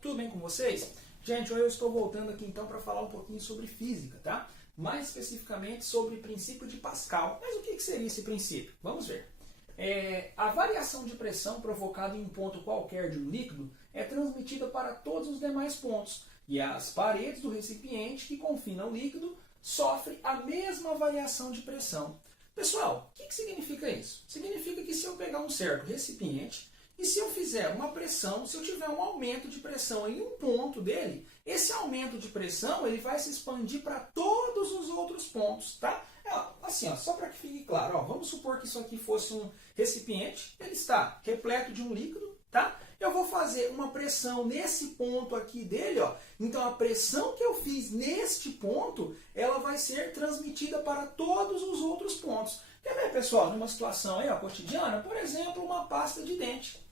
Tudo bem com vocês? Gente, hoje eu estou voltando aqui então para falar um pouquinho sobre física, tá? Mais especificamente sobre o princípio de Pascal. Mas o que seria esse princípio? Vamos ver. A variação de pressão provocada em um ponto qualquer de um líquido é transmitida para todos os demais pontos, e as paredes do recipiente que confinam o líquido sofrem a mesma variação de pressão. Pessoal, o que significa isso? Significa que se eu pegar um certo recipiente e se eu fizer uma pressão, se eu tiver um aumento de pressão em um ponto dele, esse aumento de pressão ele vai se expandir para todos os outros pontos, tá? Assim, só para que fique claro, vamos supor que isso aqui fosse um recipiente, ele está repleto de um líquido, tá? Eu vou fazer uma pressão nesse ponto aqui dele, então a pressão que eu fiz neste ponto, ela vai ser transmitida para todos os outros pontos. Quer ver, pessoal, numa situação aí, cotidiana, por exemplo, uma pasta de dente.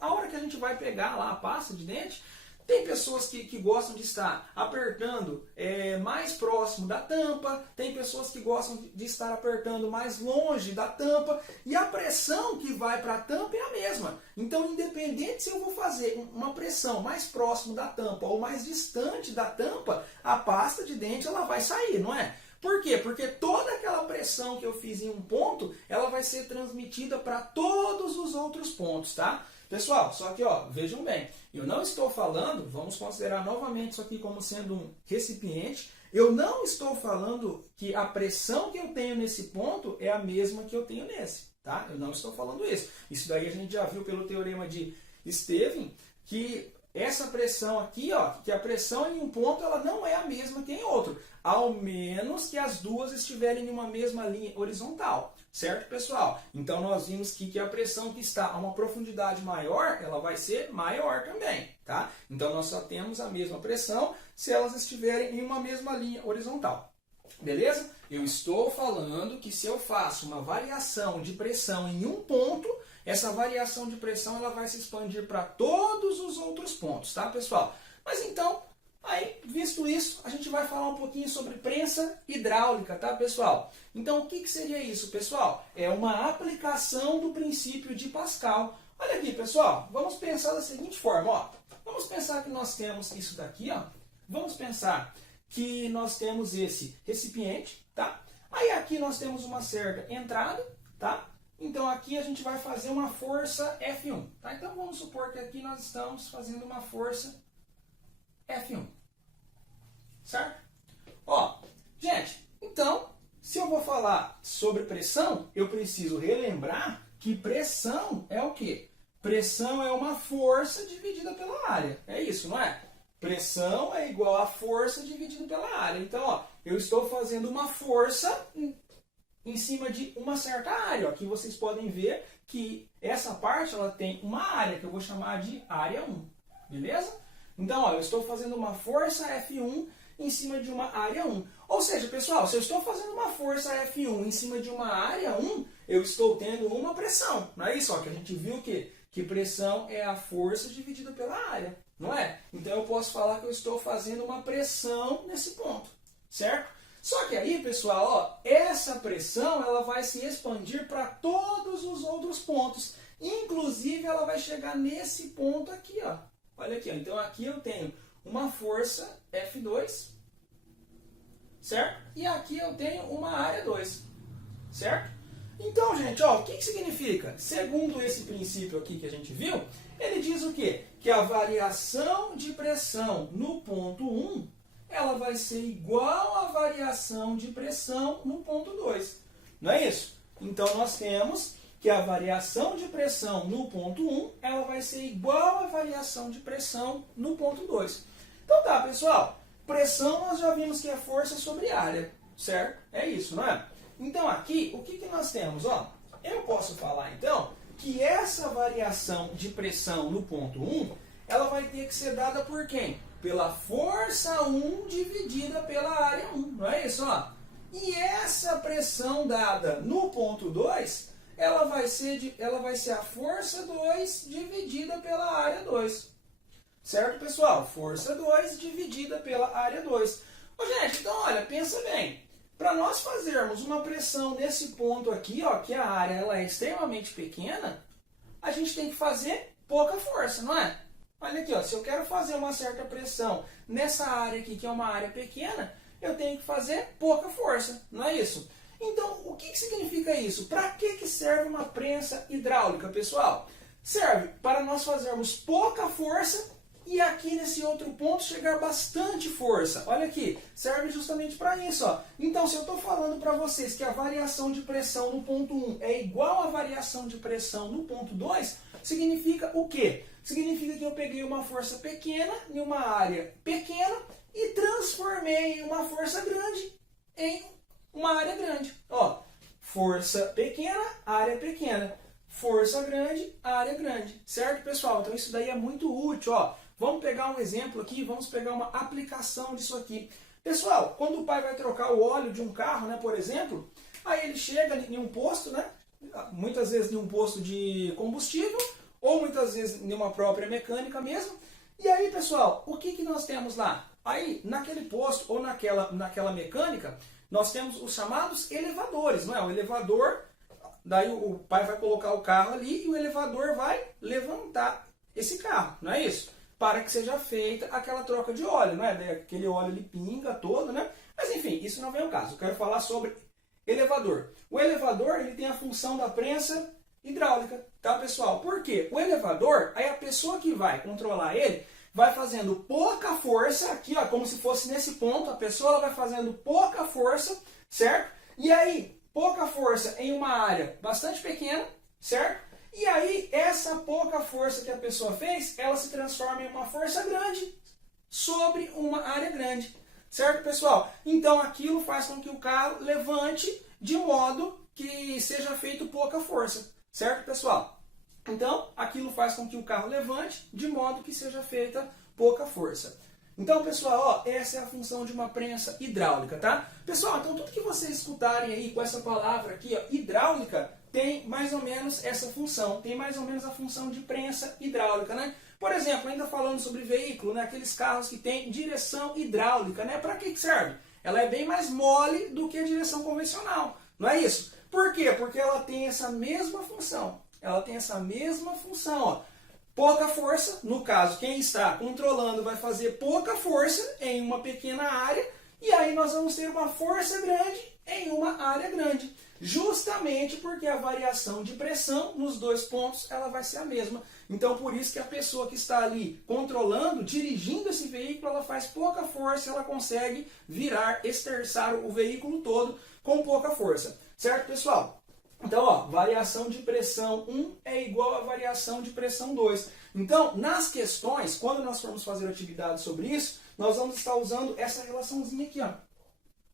A hora que a gente vai pegar lá a pasta de dente, tem pessoas que gostam de estar apertando mais próximo da tampa, tem pessoas que gostam de estar apertando mais longe da tampa, e a pressão que vai para a tampa é a mesma. Então, independente se eu vou fazer uma pressão mais próximo da tampa ou mais distante da tampa, a pasta de dente ela vai sair, não é? Por quê? Porque toda aquela pressão que eu fiz em um ponto, ela vai ser transmitida para todos os outros pontos, tá? Pessoal, só que vejam bem, eu não estou falando, vamos considerar novamente isso aqui como sendo um recipiente, eu não estou falando que a pressão que eu tenho nesse ponto é a mesma que eu tenho nesse, tá? Eu não estou falando isso. Isso daí a gente já viu pelo teorema de Stevin, que essa pressão aqui, que a pressão em um ponto ela não é a mesma que em outro, ao menos que as duas estiverem em uma mesma linha horizontal. Certo, pessoal? Então, nós vimos que a pressão que está a uma profundidade maior, ela vai ser maior também, tá? Então, nós só temos a mesma pressão se elas estiverem em uma mesma linha horizontal. Beleza? Eu estou falando que se eu faço uma variação de pressão em um ponto, essa variação de pressão ela vai se expandir para todos os outros pontos, tá, pessoal? Mas então, aí, visto isso, a gente vai falar um pouquinho sobre prensa hidráulica, tá, pessoal? Então, o que seria isso, pessoal? É uma aplicação do princípio de Pascal. Olha aqui, pessoal, vamos pensar da seguinte forma, Vamos pensar que nós temos isso daqui, Vamos pensar que nós temos esse recipiente, tá? Aí aqui nós temos uma certa entrada, tá? Então aqui a gente vai fazer uma força F1, tá? Então vamos supor que aqui nós estamos fazendo uma força F1. Certo? Gente, então, se eu vou falar sobre pressão, eu preciso relembrar que pressão é o quê? Pressão é uma força dividida pela área. É isso, não é? Pressão é igual a força dividida pela área. Então, eu estou fazendo uma força em cima de uma certa área. Aqui vocês podem ver que essa parte ela tem uma área que eu vou chamar de área 1. Beleza? Então, eu estou fazendo uma força F1 em cima de uma área 1. Ou seja, pessoal, se eu estou fazendo uma força F1 em cima de uma área 1, eu estou tendo uma pressão. Não é isso? Que a gente viu que pressão é a força dividida pela área. Não é? Então, eu posso falar que eu estou fazendo uma pressão nesse ponto. Certo? Só que aí, pessoal, essa pressão ela vai se expandir para todos os outros pontos. Inclusive, ela vai chegar nesse ponto aqui, Olha aqui, então aqui eu tenho uma força F2, certo? E aqui eu tenho uma área 2, certo? Então, gente, o que significa? Segundo esse princípio aqui que a gente viu, ele diz o quê? Que a variação de pressão no ponto 1, ela vai ser igual à variação de pressão no ponto 2. Não é isso? Então, nós temos que a variação de pressão no ponto 1, ela vai ser igual à variação de pressão no ponto 2. Então tá, pessoal, pressão nós já vimos que é força sobre área, certo? É isso, não é? Então aqui, o que nós temos? Eu posso falar então que essa variação de pressão no ponto 1, ela vai ter que ser dada por quem? Pela força 1 dividida pela área 1, não é isso? E essa pressão dada no ponto 2, ela vai ser a força 2 dividida pela área 2. Certo, pessoal? Força 2 dividida pela área 2. Gente, então olha, pensa bem. Para nós fazermos uma pressão nesse ponto aqui, que a área ela é extremamente pequena, a gente tem que fazer pouca força, não é? Olha aqui, ó, se eu quero fazer uma certa pressão nessa área aqui, que é uma área pequena, eu tenho que fazer pouca força, não é isso? Então, o que significa isso? Para que serve uma prensa hidráulica, pessoal? Serve para nós fazermos pouca força e aqui nesse outro ponto chegar bastante força. Olha aqui, serve justamente para isso. Ó. Então, se eu estou falando para vocês que a variação de pressão no ponto 1 é igual à variação de pressão no ponto 2, significa o quê? Significa que eu peguei uma força pequena em uma área pequena e transformei uma força grande em uma área grande. Ó, força pequena, área pequena. Força grande, área grande. Certo, pessoal? Então isso daí é muito útil. Ó. Vamos pegar um exemplo aqui, vamos pegar uma aplicação disso aqui. Pessoal, quando o pai vai trocar o óleo de um carro, né, por exemplo, aí ele chega em um posto, né, muitas vezes em um posto de combustível, ou muitas vezes em uma própria mecânica mesmo. E aí, pessoal, o que nós temos lá? Aí, naquele posto ou naquela mecânica, nós temos os chamados elevadores, não é? O elevador, daí o pai vai colocar o carro ali e o elevador vai levantar esse carro, não é isso? Para que seja feita aquela troca de óleo, não é? Aquele óleo ele pinga todo, né? Mas enfim, isso não vem ao caso. Eu quero falar sobre elevador. O elevador ele tem a função da prensa hidráulica, tá, pessoal? Por quê? O elevador, aí a pessoa que vai controlar ele vai fazendo pouca força, aqui ó, como se fosse nesse ponto, a pessoa ela vai fazendo pouca força, certo? E aí, pouca força em uma área bastante pequena, certo? E aí, essa pouca força que a pessoa fez, ela se transforma em uma força grande sobre uma área grande, certo, pessoal? Então, aquilo faz com que o carro levante de modo que seja feito pouca força, certo, pessoal? Então, aquilo faz com que o carro levante de modo que seja feita pouca força. Então, pessoal, ó, essa é a função de uma prensa hidráulica, tá? Pessoal, então tudo que vocês escutarem aí com essa palavra aqui, ó, hidráulica, tem mais ou menos essa função, tem mais ou menos a função de prensa hidráulica, né? Por exemplo, ainda falando sobre veículo, né, aqueles carros que têm direção hidráulica, né? Para que serve? Ela é bem mais mole do que a direção convencional, não é isso? Por quê? Porque ela tem essa mesma função. Ela tem essa mesma função, ó. Pouca força, no caso, quem está controlando vai fazer pouca força em uma pequena área, e aí nós vamos ter uma força grande em uma área grande. Justamente porque a variação de pressão nos dois pontos ela vai ser a mesma. Então, por isso que a pessoa que está ali controlando, dirigindo esse veículo, ela faz pouca força, ela consegue virar, esterçar o veículo todo com pouca força. Certo, pessoal? Então, ó, variação de pressão 1 é igual a variação de pressão 2. Então, nas questões, quando nós formos fazer atividade sobre isso, nós vamos estar usando essa relaçãozinha aqui, ó.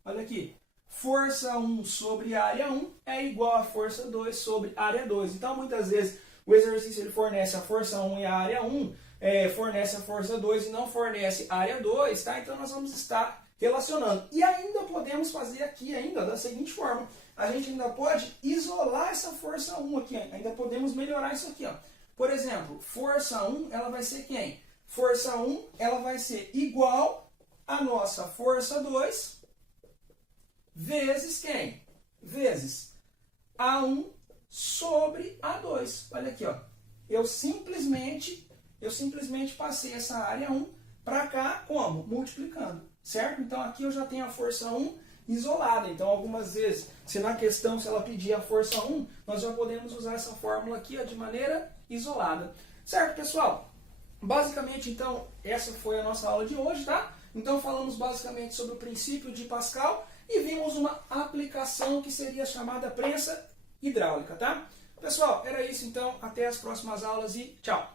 Olha aqui. Força 1 sobre área 1 é igual a força 2 sobre área 2. Então, muitas vezes, o exercício ele fornece a força 1 e a área 1, fornece a força 2 e não fornece a área 2, tá? Então, nós vamos estar relacionando. E ainda podemos fazer aqui ainda da seguinte forma. A gente ainda pode isolar essa força 1 aqui. Ainda podemos melhorar isso aqui. Ó. Por exemplo, força 1 ela vai ser quem? Força 1 ela vai ser igual a nossa força 2 vezes quem? Vezes A1 sobre A2. Olha aqui, ó. Eu simplesmente passei essa área 1 para cá como? Multiplicando. Certo? Então aqui eu já tenho a força 1 isolada. Então, algumas vezes, se na questão se ela pedir a força 1, nós já podemos usar essa fórmula aqui ó, de maneira isolada. Certo, pessoal? Basicamente, então, essa foi a nossa aula de hoje, tá? Então, falamos basicamente sobre o princípio de Pascal e vimos uma aplicação que seria chamada prensa hidráulica, tá? Pessoal, era isso então. Até as próximas aulas e tchau!